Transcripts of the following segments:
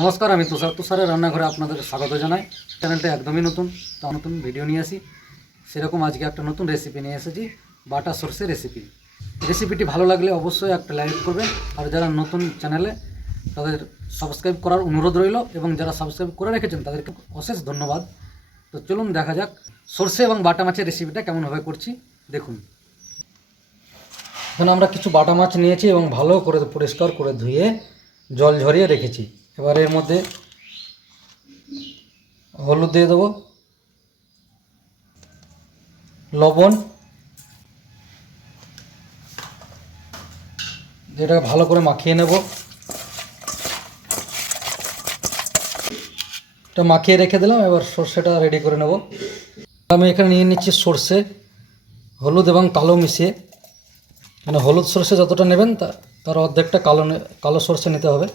নমস্কার, আমি তুষারের রান্নাঘরে আপনাদের স্বাগত জানাই। চ্যানেলটা একদমই নতুন, তো নতুন ভিডিও নিয়ে আসি। সেরকম আজকে একটা নতুন রেসিপি নিয়ে এসেছি, বাটা সরষে রেসিপি। রেসিপিটি ভালো লাগলে অবশ্যই একটা লাইক করবেন, আর যারা নতুন চ্যানেলে তাদের সাবস্ক্রাইব করার অনুরোধ রইল, এবং যারা সাবস্ক্রাইব করে রেখেছেন তাদেরকে অশেষ ধন্যবাদ। তো চলুন দেখা যাক সরষে এবং বাটা মাছের রেসিপিটা কেমনভাবে করছি, দেখুন। এখানে আমরা কিছু বাটা মাছ নিয়েছি এবং ভালো করে পরিষ্কার করে ধুয়ে জল ঝরিয়ে রেখেছি। এবার এর মধ্যে হলুদ দিয়ে দেবো, লবণ, যেটাকে ভালো করে মাখিয়ে নেব। এটা মাখিয়ে রেখে দিলাম, এবার সর্ষেটা রেডি করে নেব। আমি এখানে নিয়ে নিচ্ছি সর্ষে, হলুদ এবং কালো মিশিয়ে। মানে হলুদ সর্ষে যতটা নেবেন তার অর্ধেকটা কালো সর্ষে নিতে হবে।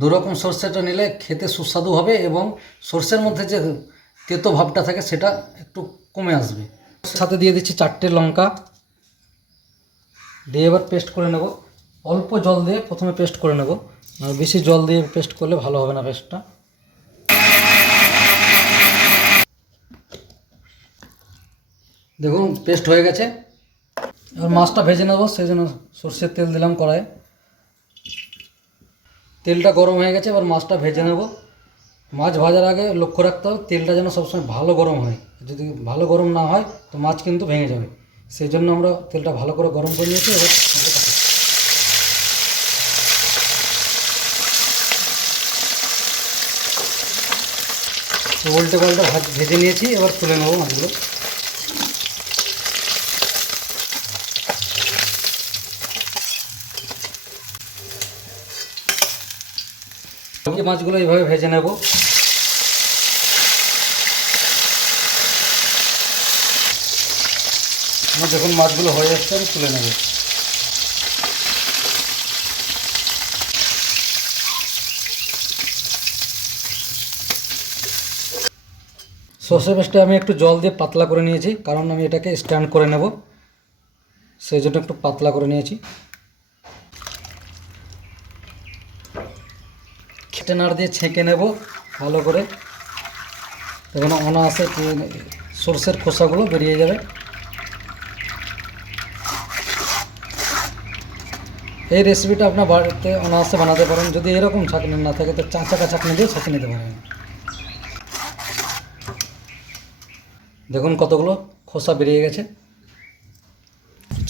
দুরকম সর্ষেটা নিলে খেতে সুস্বাদু হবে এবং সর্ষের মধ্যে যে তেতো ভাবটা থাকে সেটা একটু কমে আসবে। সাথে দিয়ে দিচ্ছি 4টে লঙ্কা, দিয়ে এবার পেস্ট করে নেব। অল্প জল দিয়ে প্রথমে পেস্ট করে নেব, আর বেশি জল দিয়ে পেস্ট করলে ভালো হবে না পেস্টটা। দেখুন পেস্ট হয়ে গেছে। এবার মাছটা ভেজে নেব, সেই জন্য সর্ষের তেল দিলাম কড়াইয়ে। তেলটা গরম হয়ে গেছে, এবার মাছটা ভেজে নেব। মাছ ভাজার আগে লক্ষ্য রাখতে হবে তেলটা যেন সবসময় ভালো গরম হয়। যদি ভালো গরম না হয় তো মাছ কিন্তু ভেঙে যাবে। সেই জন্য আমরা তেলটা ভালো করে গরম করে নিয়েছি। এবার উল্টে পাল্টে ভেজে নিয়েছি, এবার তুলে নেবো মাছগুলো। মাছগুলো এইভাবে ভেজে নেব। আমার দেখুন মাছগুলো হয়ে যাচ্ছে, আমি তুলে নেব। সর্ষে পেস্টে আমি একটু জল দিয়ে পাতলা করে নিয়েছি, কারণ আমি এটাকে স্ট্যান্ড করে নেব, সেই জন্য একটু পাতলা করে নিয়েছি। খেটে নাড় দিয়ে ছেঁকে নেব ভালো করে, তখন অনায়াসে সর্ষের খোসাগুলো বেরিয়ে যাবে। এই রেসিপিটা আপনার বাড়িতে অনায়াসে বানাতে পারেন। যদি এরকম ছাঁকনি না থাকে তো চাঁচা ছাঁকনি দিয়ে ছেঁকে নিতে পারেন। দেখুন কতগুলো খোসা বেরিয়ে গেছে।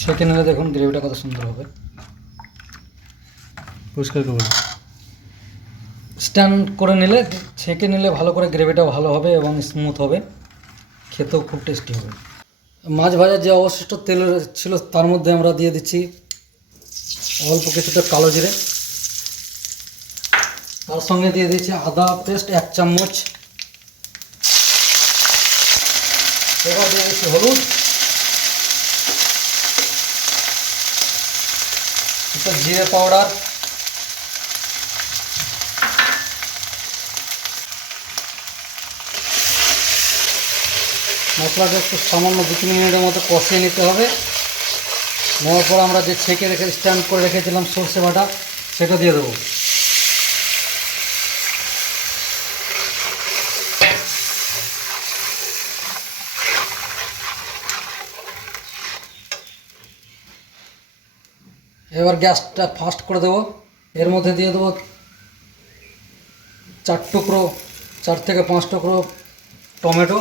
ছেঁকে নিলে দেখুন গ্রেভিটা কত সুন্দর হবে। পরিষ্কার করে স্ট্যান্ড করে নিলে, ছেঁকে নিলে ভালো করে গ্রেভিটা ভালো হবে এবং স্মুথ হবে, খেতেও খুব টেস্টি হবে। মাছ ভাজার যে অবশিষ্ট তেল ছিল তার মধ্যে আমরা দিয়ে দিচ্ছি অল্প কিছুটা কালো জিরে, তার সঙ্গে দিয়ে দিচ্ছি আদা পেস্ট 1 চামচ। এবার দিয়ে দিচ্ছি হলুদ, একটু জিরে পাউডার, মশলাটা একটু সামান্য 2-3 মিনিটের মতো কষিয়ে নিতে হবে। নেওয়ার পর আমরা যে ছেঁকে স্ট্যান্ড করে রেখেছিলাম সর্ষে বাটা, সেটা দিয়ে দেবো। এবার গ্যাসটা ফাস্ট করে দেবো। এর মধ্যে দিয়ে দেবো 4 থেকে 5 টুকরো টমেটো,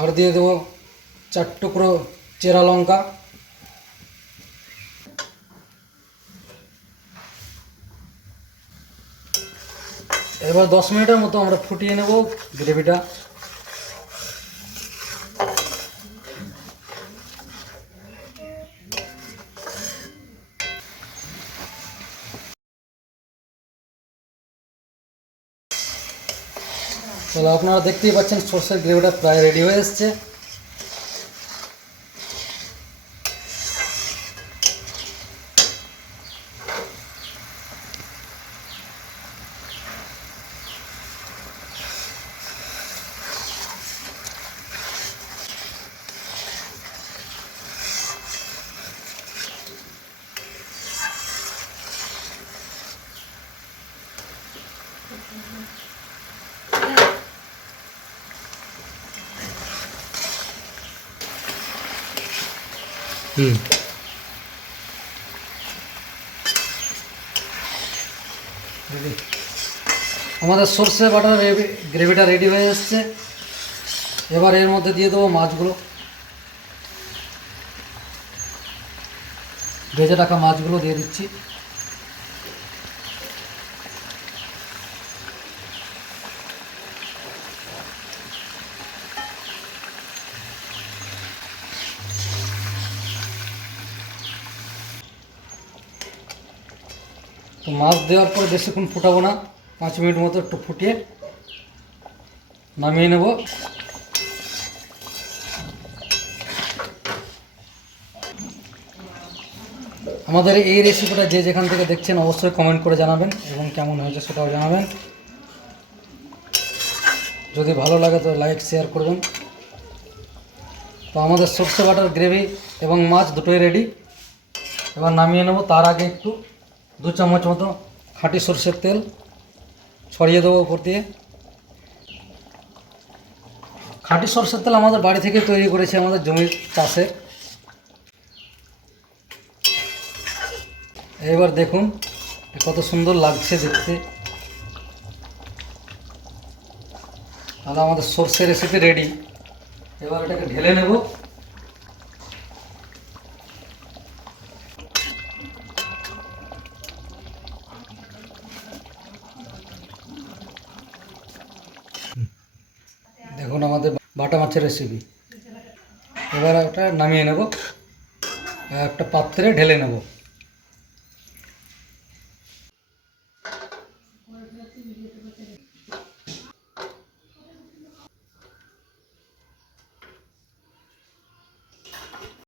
আর দিয়ে দেবো 4 টুকরো চেরা লঙ্কা। এবার 10 মিনিটের মতো আমরা ফুটিয়ে নেব গ্রেভিটা। তাহলে আপনারা দেখতেই পাচ্ছেন সর্ষের গ্রেভিটা প্রায় রেডি হয়ে এসছে। আমাদের সর্ষে বাটার গ্রেভিটা রেডি হয়ে এসছে। এবার এর মধ্যে দিয়ে দেবো মাছগুলো, ভেজে রাখা মাছগুলো দিয়ে দিচ্ছি। তো মাছ দেওয়ার পরে বেশিক্ষণ ফুটাবো না, 5 মিনিট মতো একটু ফুটিয়ে নামিয়ে নেব। আমাদের এই রেসিপিটা যে যেখান থেকে দেখছেন অবশ্যই কমেন্ট করে জানাবেন এবং কেমন হয়েছে সেটাও জানাবেন। যদি ভালো লাগে তো লাইক শেয়ার করবেন। তো আমাদের সর্ষে বাটার গ্রেভি এবং মাছ দুটোই রেডি। এবার নামিয়ে নেব। তার আগে একটু 2 চামচ মতো খাঁটি সর্ষের তেল ছড়িয়ে দেবো উপর দিয়ে। খাঁটি সর্ষের তেল আমাদের বাড়ি থেকে তৈরি করেছে, আমাদের জমির চাষে। এবার দেখুন কত সুন্দর লাগছে দেখতে। তাহলে আমাদের সর্ষে রেসিপি রেডি। এবার এটাকে ঢেলে নেব। দেখুন আমাদের বাটা মাছের রেসিপি। এবার এটা নামিয়ে নেব, একটা পাত্রে ঢেলে নেব।